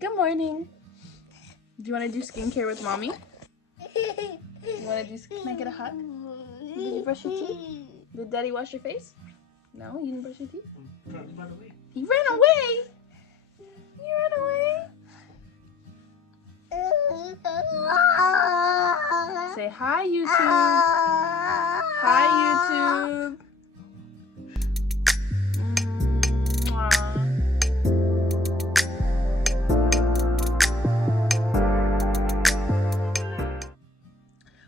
Good morning. Do you want to do skincare with mommy? You want to do? Can I get a hug? Did you brush your teeth? Did daddy wash your face? No, you didn't brush your teeth? He ran away. You ran away? You ran away? Say hi, YouTube. Hi, YouTube. Mwah.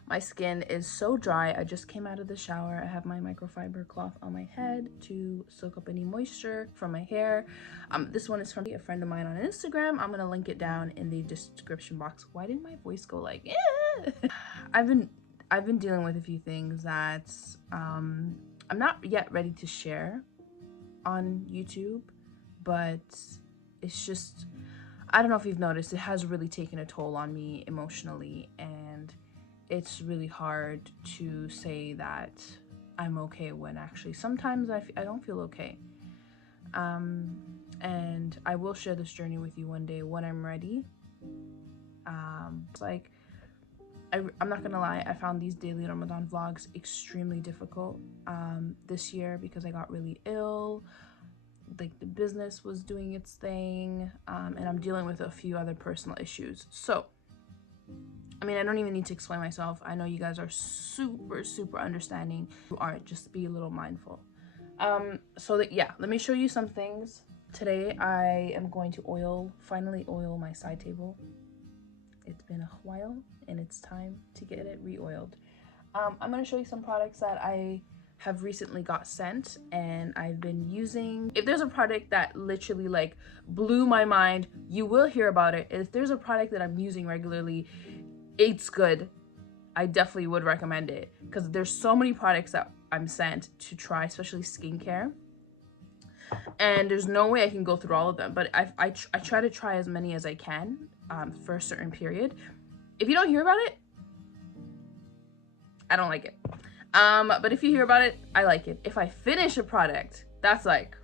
My skin is so dry. I just came out of the shower. I have my microfiber cloth on my head to soak up any moisture from my hair. This one is from a friend of mine on Instagram. I'm gonna link it down in the description box. Why didn't my voice go like, eh? I've been dealing with a few things that I'm not yet ready to share on YouTube, but it's just, I don't know if you've noticed, it has really taken a toll on me emotionally, and it's really hard to say that I'm okay when actually sometimes I don't feel okay. And I will share this journey with you one day when I'm ready. It's like, I'm not gonna lie, I found these daily Ramadan vlogs extremely difficult this year because I got really ill. Like, the business was doing its thing, and I'm dealing with a few other personal issues. So I mean, I don't even need to explain myself. I know you guys are super understanding. You aren't, just be a little mindful. Yeah, let me show you some things. Today I am going to finally oil my side table. It's been a while and it's time to get it re-oiled. I'm going to show you some products that I have recently got sent and I've been using. If there's a product that literally like blew my mind, you will hear about it. If there's a product that I'm using regularly, it's good, I definitely would recommend it, because there's so many products that I'm sent to try, especially skincare, and there's no way I can go through all of them, but I try to try as many as I can for a certain period. If you don't hear about it, I don't like it, but if you hear about it, I like it. If I finish a product, that's like,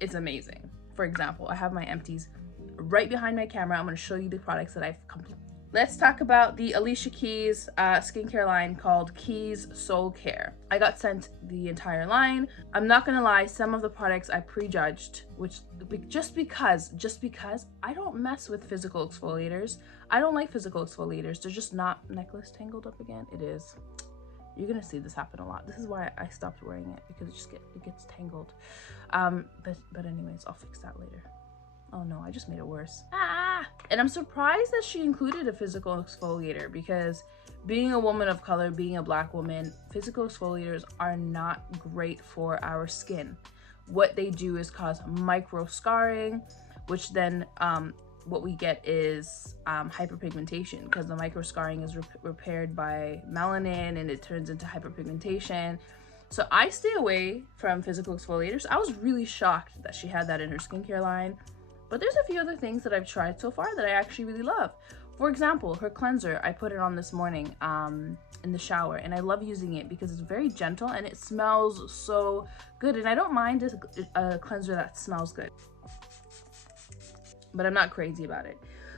it's amazing. For example, I have my empties right behind my camera. I'm going to show you the products that I've completed. Let's talk about the Alicia Keys skincare line called Keys Soul Care. I got sent the entire line. I'm not gonna lie, some of the products I prejudged, which just because I don't mess with physical exfoliators. I don't like physical exfoliators. They're just not. Necklace tangled up again. It is. You're gonna see this happen a lot. This is why I stopped wearing it, because it gets tangled. But anyways, I'll fix that later. Oh no, I just made it worse. And I'm surprised that she included a physical exfoliator, because being a woman of color, being a black woman, physical exfoliators are not great for our skin. What they do is cause micro scarring, which then what we get is hyperpigmentation, because the micro scarring is repaired by melanin and it turns into hyperpigmentation. So I stay away from physical exfoliators. I was really shocked that she had that in her skincare line. But there's a few other things that I've tried so far that I actually really love. For example, her cleanser, I put it on this morning in the shower, and I love using it because it's very gentle and it smells so good. And I don't mind a cleanser that smells good, but I'm not crazy about it.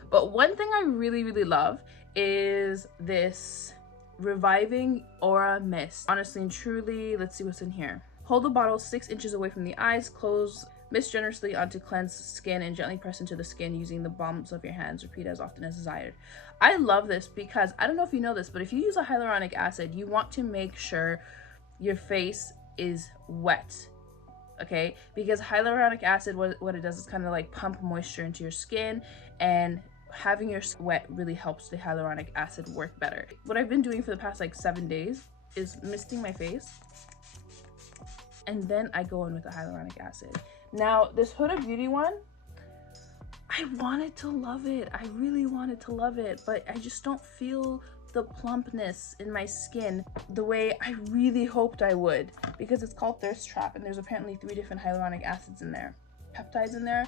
But one thing I really love is this Reviving Aura Mist. Honestly and truly, let's see what's in here. Hold the bottle 6 inches away from the eyes, close. Mist generously onto cleansed skin and gently press into the skin using the palms of your hands. Repeat as often as desired. I love this because, I don't know if you know this, but if you use a hyaluronic acid, you want to make sure your face is wet, okay? Because hyaluronic acid, what it does is kind of like pump moisture into your skin, and having your skin wet really helps the hyaluronic acid work better. What I've been doing for the past like 7 days is misting my face, and then I go in with the hyaluronic acid. Now, this Huda Beauty one, I wanted to love it. I really wanted to love it, but I just don't feel the plumpness in my skin the way I really hoped I would, because it's called Thirst Trap, and there's apparently 3 different hyaluronic acids in there, peptides in there.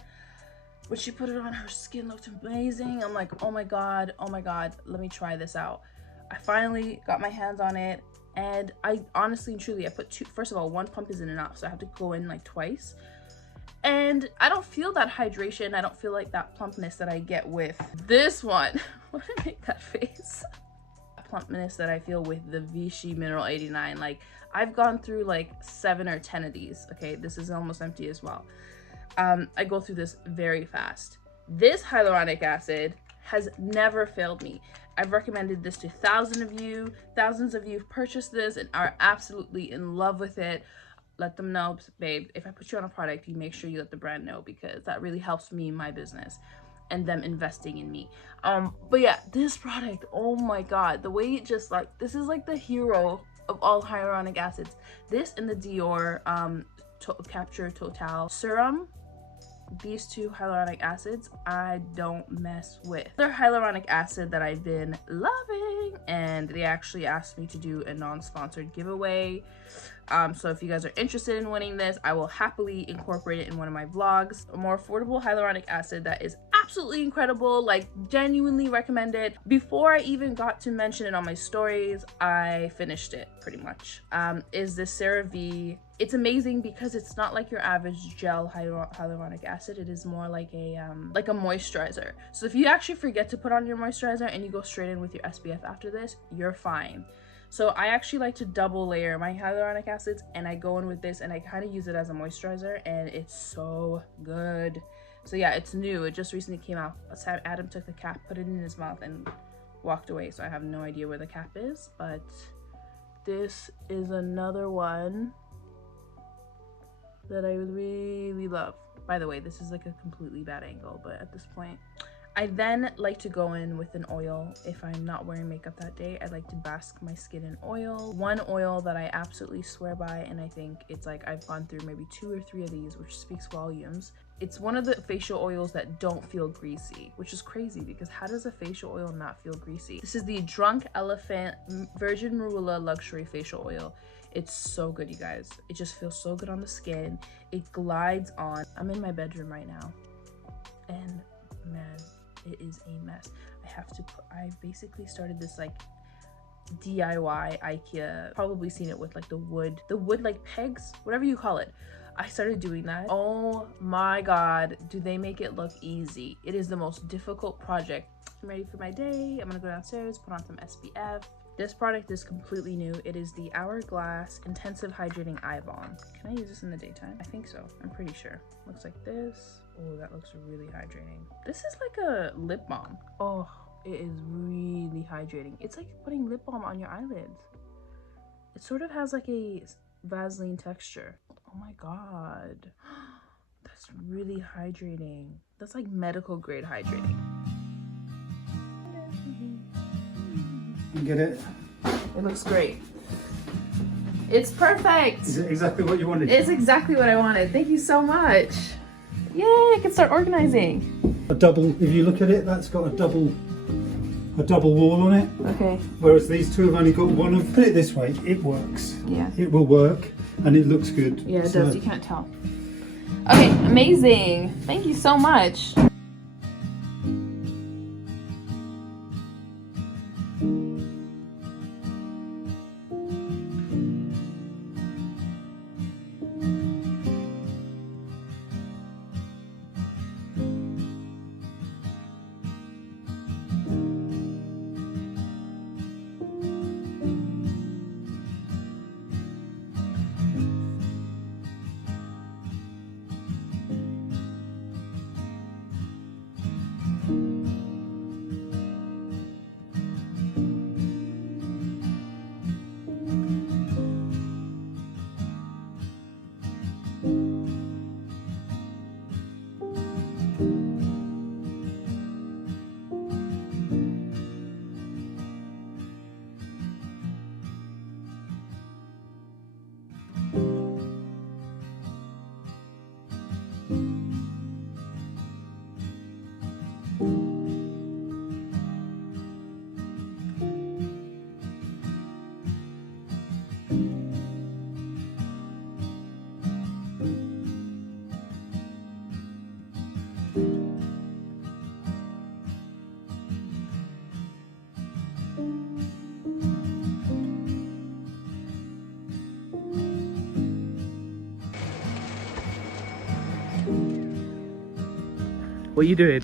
When she put it on, her skin looked amazing. I'm like, oh my god, let me try this out. I finally got my hands on it, and I honestly and truly, I put 2, first of all, 1 pump isn't enough, so I have to go in like twice. And I don't feel that hydration. I don't feel like that plumpness that I get with this one. Why did I make that face? Plumpness that I feel with the Vichy Mineral 89. Like, I've gone through like 7 or 10 of these. Okay, this is almost empty as well. I go through this very fast. This hyaluronic acid has never failed me. I've recommended this to thousands of you have purchased this and are absolutely in love with it. Let them know, babe, if I put you on a product, you make sure you let the brand know, because that really helps me in my business and them investing in me. But yeah, this product, oh my god, the way it just, like, this is like the hero of all hyaluronic acids. This and the Dior Capture Total Serum, these two hyaluronic acids I don't mess with. Another hyaluronic acid that I've been loving, and they actually asked me to do a non-sponsored giveaway. So if you guys are interested in winning this, I will happily incorporate it in one of my vlogs. A more affordable hyaluronic acid that is absolutely incredible, like genuinely recommend it. Before I even got to mention it on my stories, I finished it pretty much. Is this CeraVe. It's amazing because it's not like your average gel hyaluronic acid. It is more like a moisturizer. So if you actually forget to put on your moisturizer and you go straight in with your SPF after this, you're fine. So I actually like to double layer my hyaluronic acids, and I go in with this and I kind of use it as a moisturizer, and it's so good. So yeah, it's new. It just recently came out. Adam took the cap, put it in his mouth, and walked away. So I have no idea where the cap is, but this is another one that I really love. By the way, this is like a completely bad angle, but at this point, I then like to go in with an oil. If I'm not wearing makeup that day, I like to bask my skin in oil. One oil that I absolutely swear by, and I think it's like I've gone through maybe 2 or 3 of these, which speaks volumes. It's one of the facial oils that don't feel greasy, which is crazy because how does a facial oil not feel greasy? This is the Drunk Elephant Virgin Marula Luxury Facial Oil. It's so good, you guys. It just feels so good on the skin. It glides on. I'm in my bedroom right now, and man, it is a mess. I basically started this like DIY IKEA, probably seen it with like the wood like pegs, whatever you call it. I started doing that. Oh my god, do they make it look easy? It is the most difficult project. I'm ready for my day. I'm gonna go downstairs, put on some SPF. This product is completely new. It is the Hourglass Intensive Hydrating Eye Balm. Can I use this in the daytime? I think so. I'm pretty sure. Looks like this. Oh, that looks really hydrating. This is like a lip balm. Oh, it is really hydrating. It's like putting lip balm on your eyelids. It sort of has like a Vaseline texture. Oh my god. That's really hydrating. That's like medical grade hydrating. You get it? It looks great. It's perfect. Is it exactly what you wanted? It's exactly what I wanted. Thank you so much. Yay, I can start organizing. A double, if you look at it, that's got a double wall on it. Okay. Whereas these two have only got one. And put it this way, it works. Yeah. It will work and it looks good. Yeah, it does. You can't tell. Okay, amazing. Thank you so much. What are you doing?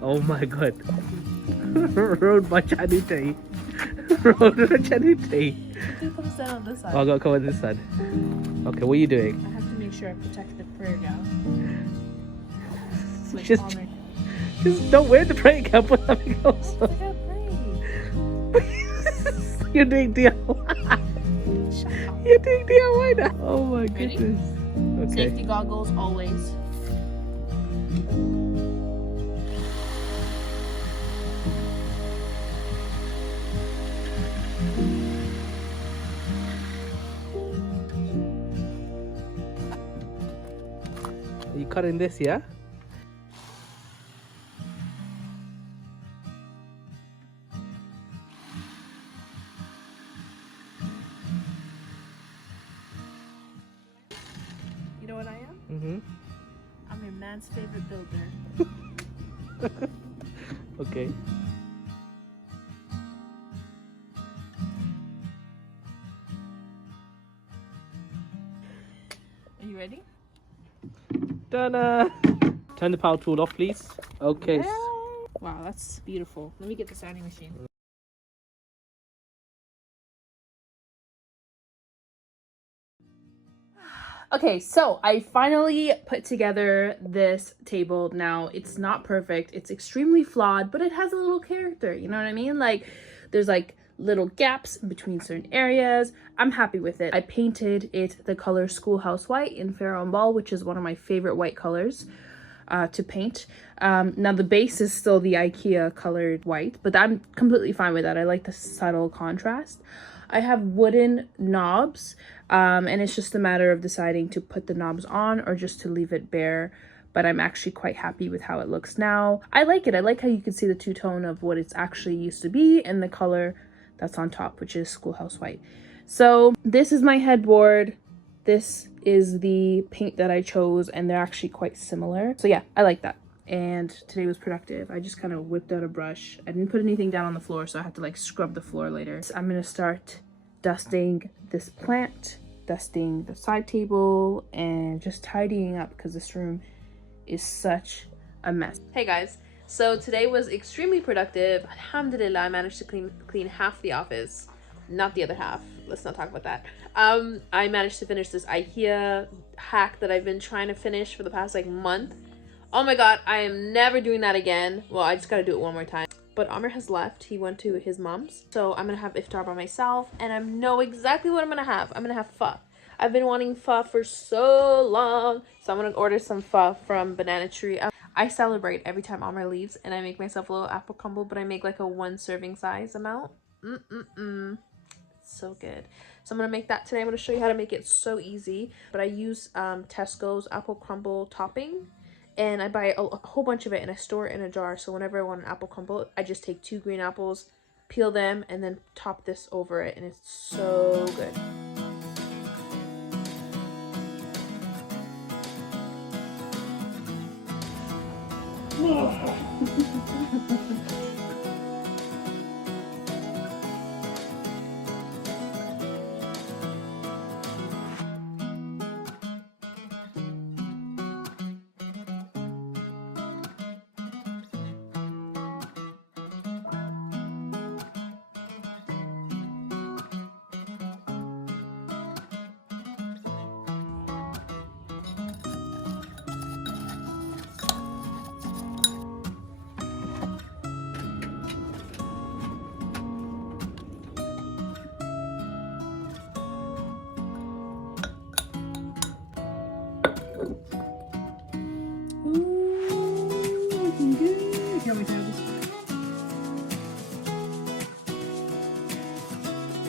Oh my god. Road by Chinutay. Road by Chinutay. You can stand on this side. Oh, I gotta come on this side. Okay, what are you doing? I have to make sure I protect the prayer gown. Like Just- Palmer. Just don't wear the prayer gown, put something else I on. gotta pray. You're doing DIY. Shut up. You're doing DIY now. Oh my Ready? goodness. Okay. Safety goggles always. Are you cutting this, yeah? You know what I am? Mm-hmm. I'm your man's favorite builder. Okay. Are you ready? Ta-da! Turn the power tool off, please. Okay. Wow, that's beautiful. Let me get the sanding machine. Okay, so I finally put together this table. Now, it's not perfect. It's extremely flawed, but it has a little character. You know what I mean? Like, there's like little gaps in between certain areas. I'm happy with it. I painted it the color Schoolhouse White in Pharaoh and Ball, which is one of my favorite white colors to paint. Now, the base is still the IKEA colored white, but I'm completely fine with that. I like the subtle contrast. I have wooden knobs, and it's just a matter of deciding to put the knobs on or just to leave it bare. But I'm actually quite happy with how it looks now. I like it. I like how you can see the two-tone of what it's actually used to be and the color that's on top, which is Schoolhouse White. So this is my headboard. This is the paint that I chose, and they're actually quite similar. So yeah, I like that. And today was productive. I just kind of whipped out a brush. I didn't put anything down on the floor, so I had to like scrub the floor later. So I'm gonna start dusting this plant, dusting the side table, and just tidying up because this room is such a mess. Hey guys, so today was extremely productive. Alhamdulillah, I managed to clean half the office, not the other half. Let's not talk about that. I managed to finish this IKEA hack that I've been trying to finish for the past like month. Oh my god, I am never doing that again. Well, I just gotta do it one more time. But Amr has left. He went to his mom's. So I'm gonna have iftar by myself, and I know exactly what I'm gonna have. I'm gonna have pho. I've been wanting pho for so long. So I'm gonna order some pho from Banana Tree. I celebrate every time Amr leaves, and I make myself a little apple crumble, but I make like a 1 serving size amount. So good. So I'm gonna make that today. I'm gonna show you how to make it so easy. But I use Tesco's apple crumble topping, and I buy a whole bunch of it and I store it in a jar. So whenever I want an apple crumble, I just take 2 green apples, peel them, and then top this over it, and it's so good.